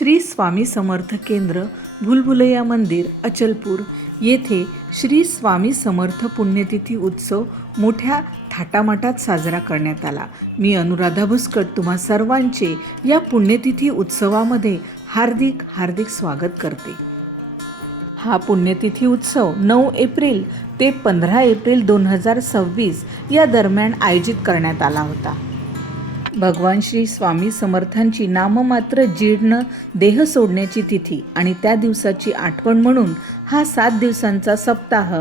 श्री स्वामी समर्थ केंद्र भुलभुलैया मंदिर अचलपूर येथे श्री स्वामी समर्थ पुण्यतिथी उत्सव मोठ्या थाटामाटात साजरा करण्यात आला। मी अनुराधा भुस्कट तुम्हा सर्वांचे या पुण्यतिथी उत्सवामध्ये हार्दिक हार्दिक स्वागत करते। हा पुण्यतिथी उत्सव 9 एप्रिल ते 15 एप्रिल 2026 या दरम्यान आयोजित करण्यात आला होता। भगवान श्री स्वामी समर्थांची नाममात्र जीर्ण देह सोडण्याची तिथी आणि त्या दिवसाची आठवण म्हणून हा 7 दिवसांचा सप्ताह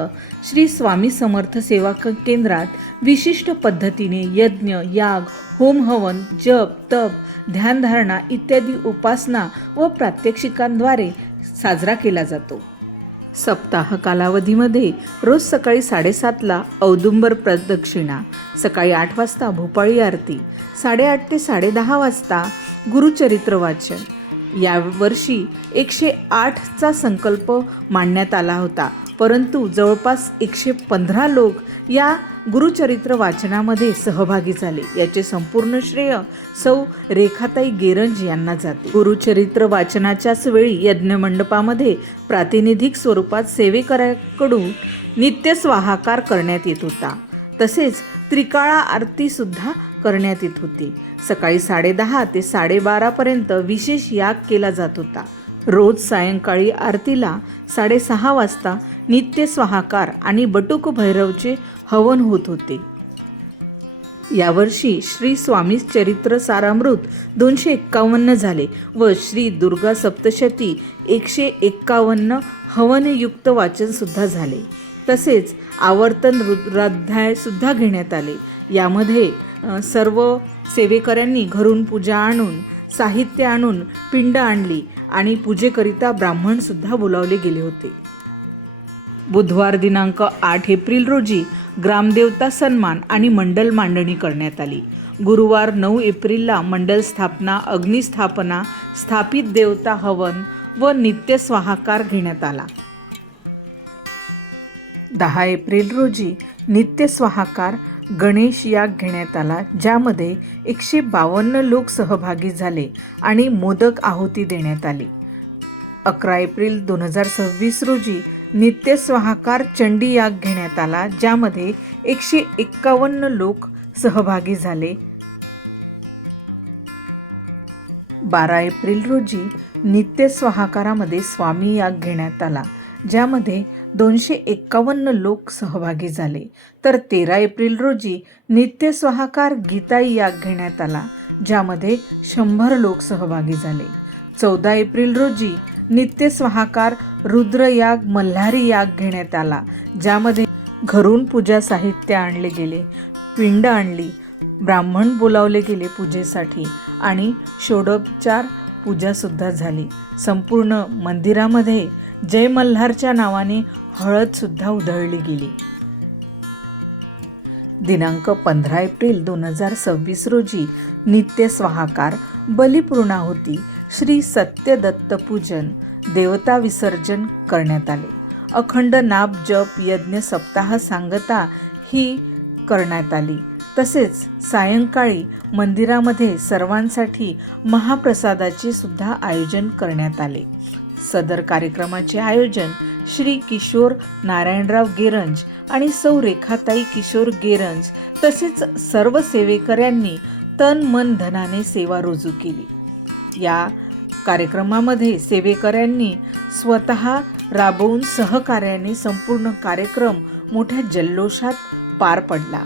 श्री स्वामी समर्थ सेवा केंद्रात विशिष्ट पद्धतीने यज्ञ, याग, होम हवन, जप, तप, ध्यानधारणा इत्यादी उपासना व प्रात्यक्षिकांद्वारे साजरा केला जातो। सप्ताह कालावधीमध्ये रोज सकाळी 7:30ला औदुंबर प्रदक्षिणा, सकाळी 8 वाजता भोपाळी आरती, 8:30 ते 10:30 वाजता गुरुचरित्र वाचन। यावर्षी 108चा संकल्प मांडण्यात आला होता, परंतु जवळपास 115 लोक या गुरुचरित्र वाचनामध्ये सहभागी झाले। याचे संपूर्ण श्रेय सौ रेखाताई गेरंज यांना जाते। गुरुचरित्र वाचनाच्याच वेळी यज्ञमंडपामध्ये प्रातिनिधिक स्वरूपात सेवेकऱ्याकडून नित्य स्वाहाकार करण्यात येत होता। तसेच त्रिकाळा आरती सुद्धा करण्यात येत होती। सकाळी 10:30 ते 12:30 पर्यंत विशेष याग केला जात होता। रोज सायंकाळी आरतीला 6:30 वाजता नित्य स्वाहाकार आणि बटुक भैरवचे हवन होत होते। यावर्षी श्री स्वामी चरित्र सारामृत 251 झाले व श्री दुर्गा सप्तशती 151 हवनयुक्त वाचन सुद्धा झाले। तसेच आवर्तन रुद्राध्याय सुद्धा घेण्यात आले। यामध्ये सर्व सेवेकऱ्यांनी घरून पूजा आणून, साहित्य आणून पिंड आणली आणि पूजेकरिता ब्राह्मण सुद्धा बोलावले गेले होते। बुधवार दिनांक 8 एप्रिल रोजी ग्रामदेवता सन्मान आणि मंडल मांडणी करण्यात आली। गुरुवार 9 एप्रिलला मंडल स्थापना, अग्निस्थापना, स्थापित देवता हवन व नित्य स्वाहाकार घेण्यात आला। 10 एप्रिल रोजी नित्य स्वाहाकार गणेश याग घेण्यात आला, ज्यामध्ये 152 लोक सहभागी झाले आणि मोदक आहुती देण्यात आली। 11 एप्रिल 2026 रोजी नित्य स्वाहाकार चंडी याग घेण्यात आला, ज्यामध्ये 151 लोक सहभागी झाले। 12 एप्रिल रोजी नित्य स्वाहाकारामध्ये स्वामी याग घेण्यात आला, ज्यामध्ये 251 लोक सहभागी झाले। तर 13 एप्रिल रोजी नित्य स्वाहाकार गीताई याग घेण्यात आला, ज्यामध्ये 100 लोक सहभागी झाले। 14 एप्रिल रोजी नित्य स्वाहाकार रुद्रयाग मल्हारी याग घेण्यात आला, ज्यामध्ये घरून पूजा साहित्य आणले गेले, पिंड आणली, ब्राह्मण बोलावले गेले पूजेसाठी आणि षोडोपचार पूजा सुद्धा झाली। संपूर्ण मंदिरामध्ये जय मल्हारच्या नावाने हळद सुद्धा उधळली गेली। दिनांक 15 एप्रिल 2026 रोजी नित्य स्वाहाकार, बलिपूर्णाहुती, श्री सत्यदत्त पूजन, देवता विसर्जन करण्यात आले। अखंड नाम जप यज्ञ सप्ताह सांगता ही करण्यात आली। तसेच सायंकाळी मंदिरामध्ये सर्वांसाठी महाप्रसादाचे सुद्धा आयोजन करण्यात आले। सदर कार्यक्रमाचे आयोजन श्री किशोर नारायणराव गेरंज आणि सौ रेखाताई किशोर गेरंज तसेच सर्व सेवेकऱ्यांनी तन मन धनाने सेवा रुजू केली। या कार्यक्रमामध्ये सेवेकऱ्यांनी स्वतः राबवून सहकार्याने संपूर्ण कार्यक्रम मोठ्या जल्लोषात पार पडला।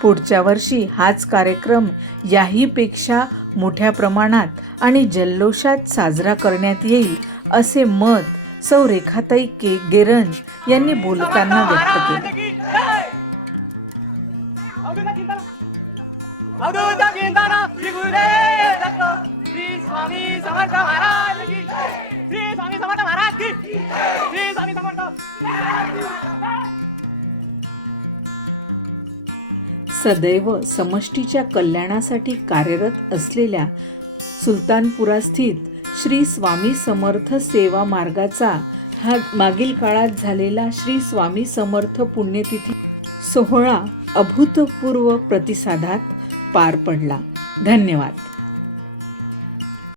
पुढच्या वर्षी हाच कार्यक्रम याहीपेक्षा मोठ्या प्रमाणात आणि जल्लोषात साजरा करण्यात येईल असे मत सौ रेखाताई गेरंज यांनी बोलताना व्यक्त केले। सदैव समष्टीच्या कल्याणासाठी कार्यरत असलेल्या सुलतानपुरास्थित श्री स्वामी समर्थ सेवा मार्गाचा हा मागील काळात झालेला श्री स्वामी समर्थ पुण्यतिथी सोहळा अभूतपूर्व प्रतिसादात पार पडला। धन्यवाद।